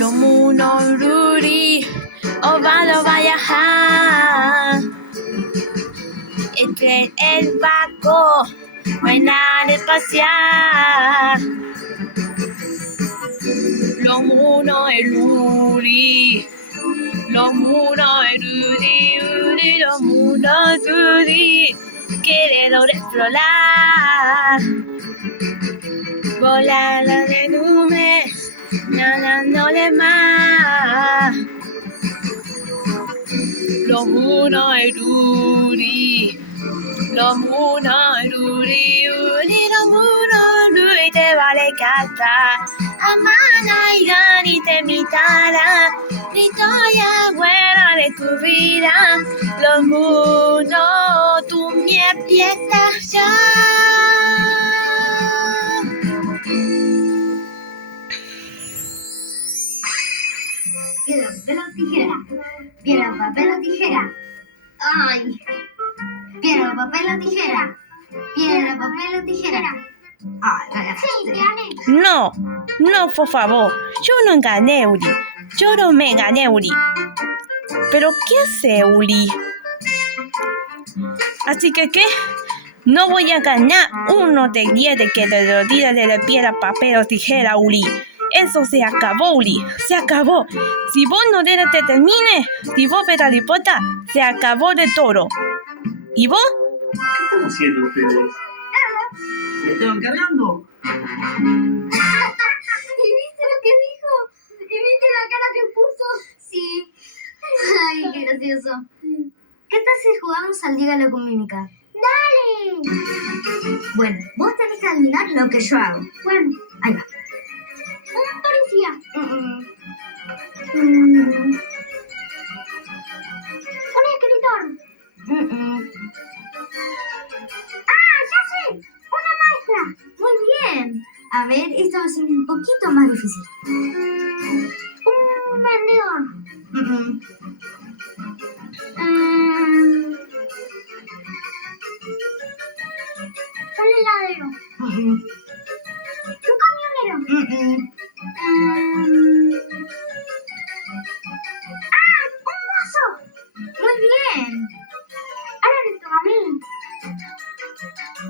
Los monos Ruri, ovalo viajar. Entre el barco no hay nada espacial. Los monos Ruri, los monos Ruri, los monos Ruri, queriendo explorar. Volando de nubes, nadándole más. Los monos Ruri, los monos Ruri, los monos Ruri te vale cantar. Amana y Gani te imitará, la historia buena de tu vida. Los monos, tú me empiezas ya. Piedra, papel o tijera. Piedra, papel o tijera. Ay. Piedra, papel o tijera. Piedra, papel o tijera. Ay, ganaste. Sí, gané. No, por favor. Yo no gané, Uli. Yo no me gané, Uli. ¿Pero qué hace, Uli? Así que, ¿qué? No voy a ganar. Uno de 10 de que te lo diga de la piedra, papel o tijera, Uli. Eso se acabó, Uli. Se acabó. Si vos no te termines, si vos petalipota, se acabó de todo. ¿Y vos? ¿Qué están haciendo ustedes? ¿Me estaban cargando? ¿Y viste lo que dijo? ¿Y viste la cara que puso? Sí. Ay, qué gracioso. ¿Qué tal si jugamos al dígalo con mímica? ¡Dale! Bueno, vos tenés que adivinar lo que yo hago. Bueno, ahí va. Una policía. Un escritor. ¡Ah, ya sé! ¡Una maestra! Muy bien. A ver, esto va a ser un poquito más difícil. Un vendedor. Un heladero. Un camionero. ¡Ah! ¡Un mozo! Muy bien. Ahora me toca a mí.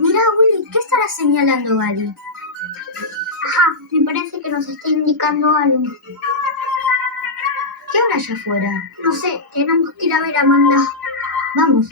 Mira, Willy, ¿qué estará señalando Gali? Ajá, me parece que nos está indicando algo. ¿Qué hora allá afuera? No sé, tenemos que ir a ver a Amanda. Vamos.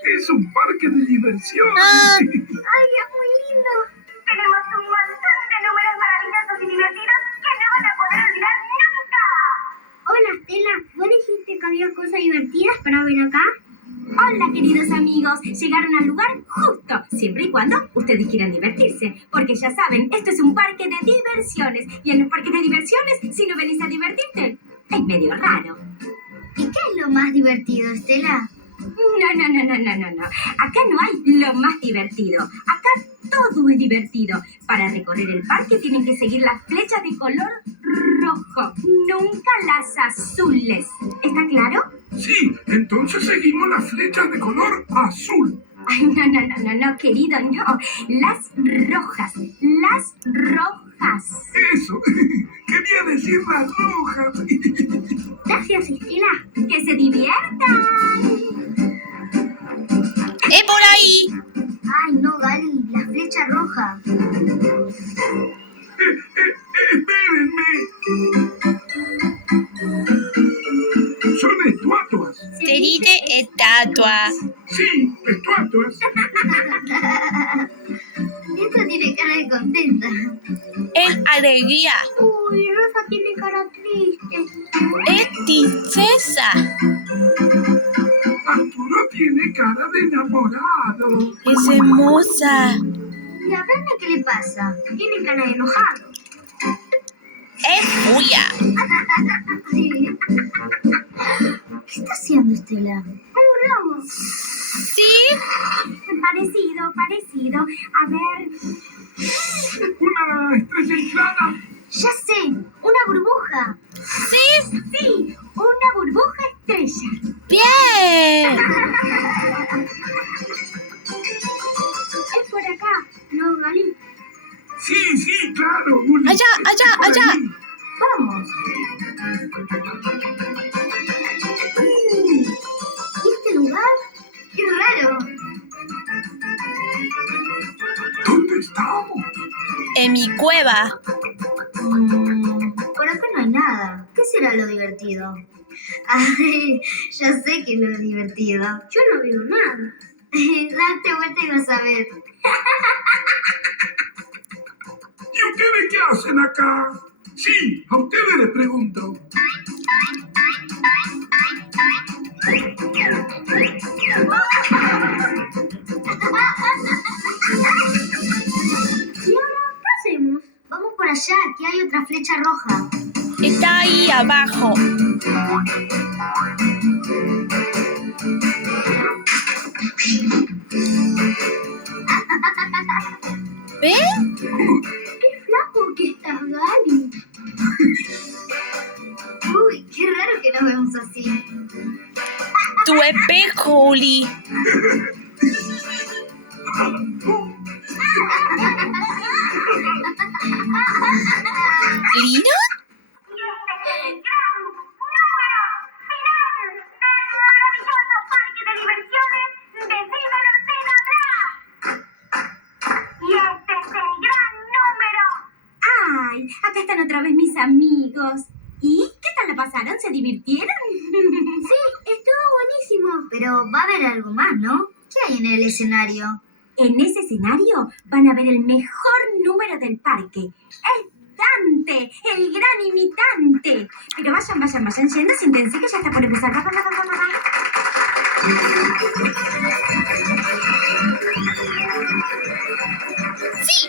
Es un parque de diversión. ¡Ay, es muy lindo! Tenemos un montón de números maravillosos y divertidos que no van a poder olvidar nunca. Hola, Stella. ¿Vos dijiste que había cosas divertidas para ver acá? Hola, queridos amigos. Llegaron al lugar justo, siempre y cuando ustedes quieran divertirse. Porque ya saben, esto es un parque de diversiones. Y en los parques de diversiones, si no venís a divertirte, es medio raro. ¿Y qué es lo más divertido, Stella? No. Acá no hay lo más divertido. Acá todo es divertido. Para recorrer el parque tienen que seguir las flechas de color rojo, nunca las azules. ¿Está claro? Sí, entonces seguimos las flechas de color azul. Ay, no, querido, no. Las rojas. Eso, quería decir las rojas. Gracias, Stella. ¡Que se diviertan! ¡Es por ahí! Ay, no, Gali, la flecha roja. Espérenme. Son estatuas. Se dice estatua. Sí, estatuas. Esto tiene cara de contenta. Es alegría. Uy, Rosa tiene cara triste. Es tristeza. Arturo tiene cara de enamorado. Es hermosa. ¿Y a Brenda qué le pasa? Tiene cara de enojado. ¡Es furia! ¿Qué está haciendo Estela? Un globo. ¿Sí? Parecido. A ver. ¡Una estrella inflada! Ya sé, una burbuja. ¿Sí? Sí, una burbuja estrella. ¡Bien! Es por acá, ¿no, Gali? Sí, claro. Uli. Allá. Vamos. ¿Y este lugar? ¡Qué raro! ¿Dónde estamos? En mi cueva. Por acá no hay nada. ¿Qué será lo divertido? Ay, ya sé que es lo divertido. Yo no veo nada. Date vuelta y vas a ver. ¿Y ustedes qué hacen acá? Sí, a ustedes les pregunto. ¿Y ahora qué hacemos? Vamos por allá, que hay otra flecha roja. Está ahí abajo. ¿Ven? ¡Qué flaco que estás, Gali! Uy, qué raro que nos vemos así. Tu espejo, Uli. ¿Lina? Y este es el gran número final del maravilloso parque de diversiones de Dímelo Tena. Y este es el gran número. ¡Ay! Acá están otra vez mis amigos. ¿Y qué tal la pasaron? ¿Se divirtieron? Sí, estuvo buenísimo. Pero va a haber algo más, ¿no? ¿Qué hay en el escenario? En ese escenario van a ver el mejor número del parque. ¡Es Dante, el gran imitante! Pero vayan yendo, siéntense que ya está por empezar. Va. Sí.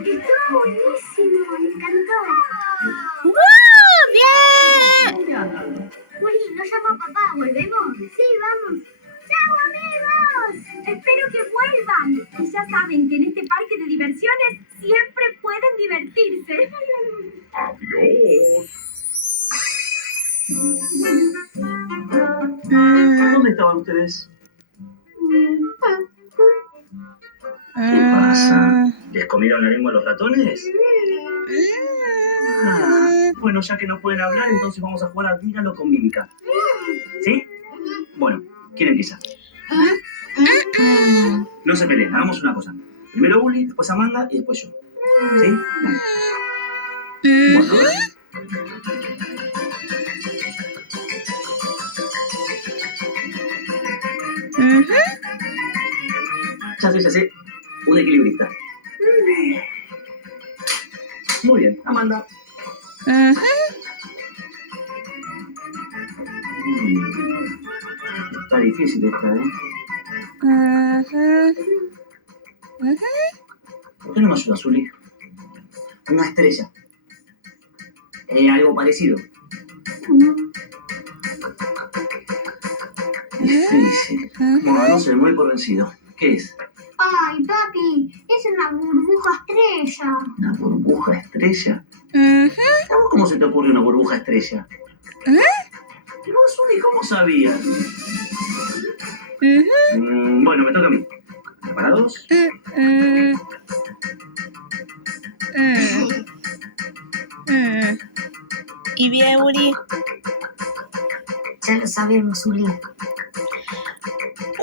Estuvo buenísimo, me encantó. ¡Bien! Uli, ¿nos llama papá? ¿Volvemos? Sí, vamos. ¡Chao, amigos! Espero que vuelvan. Y ya saben que en este parque de diversiones siempre pueden divertirse. Adiós. ¿Dónde estaban ustedes? ¿Qué pasa? ¿Les comieron la lengua a los ratones? Bueno, ya que no pueden hablar, entonces vamos a jugar a dígalo con mímica. ¿Sí? Bueno, ¿quién empieza? No se peleen, hagamos una cosa. Primero Uli, después Amanda y después yo. ¿Sí? Dale. Bueno, ya sé. Un equilibrista. Muy bien, Amanda. Está difícil esta, ¿eh? ¿Por qué no me ayudas, Uli? Una estrella. Algo parecido. Difícil. Bueno, no sé, me voy por vencido. ¿Qué es? Ay, papi, es una burbuja estrella. ¿Una burbuja estrella? ¿A vos cómo se te ocurre una burbuja estrella? ¿Y vos, Uli, cómo sabías? Bueno, me toca a mí. ¿Preparados? ¿Y bien, Uri? Ya lo sabemos, Uli.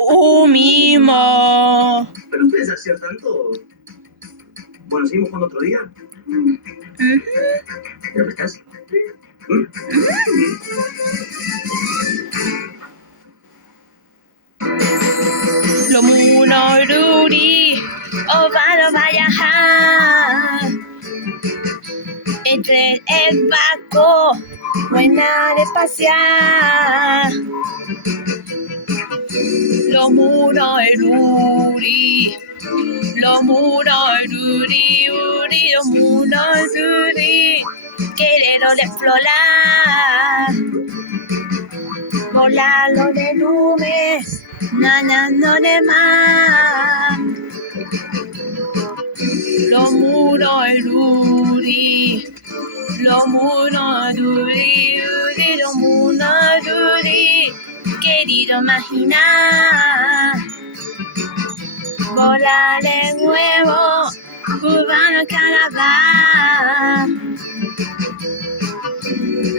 tú mismo. Pero ustedes aciertan todo. Bueno, ¿seguimos jugando otro día? ¿Te estás? Lo muno ruri, ovaro viajar. Entre el barco, buena de pasear. Lo muno ruri, lo muno ruri, uri, lo muno ruri, querero de explorar. Volarlo de nubes, nadando de mar. Lo muno ruri, lo muno ruri, uri, lo muno ruri, querido imaginar. Volar de nuevo, urbano Canadá.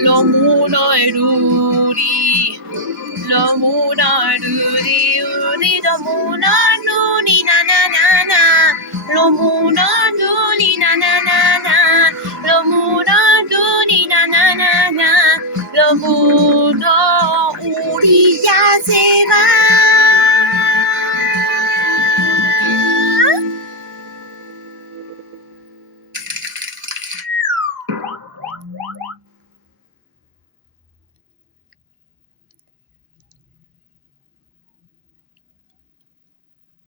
Lo muno ruri,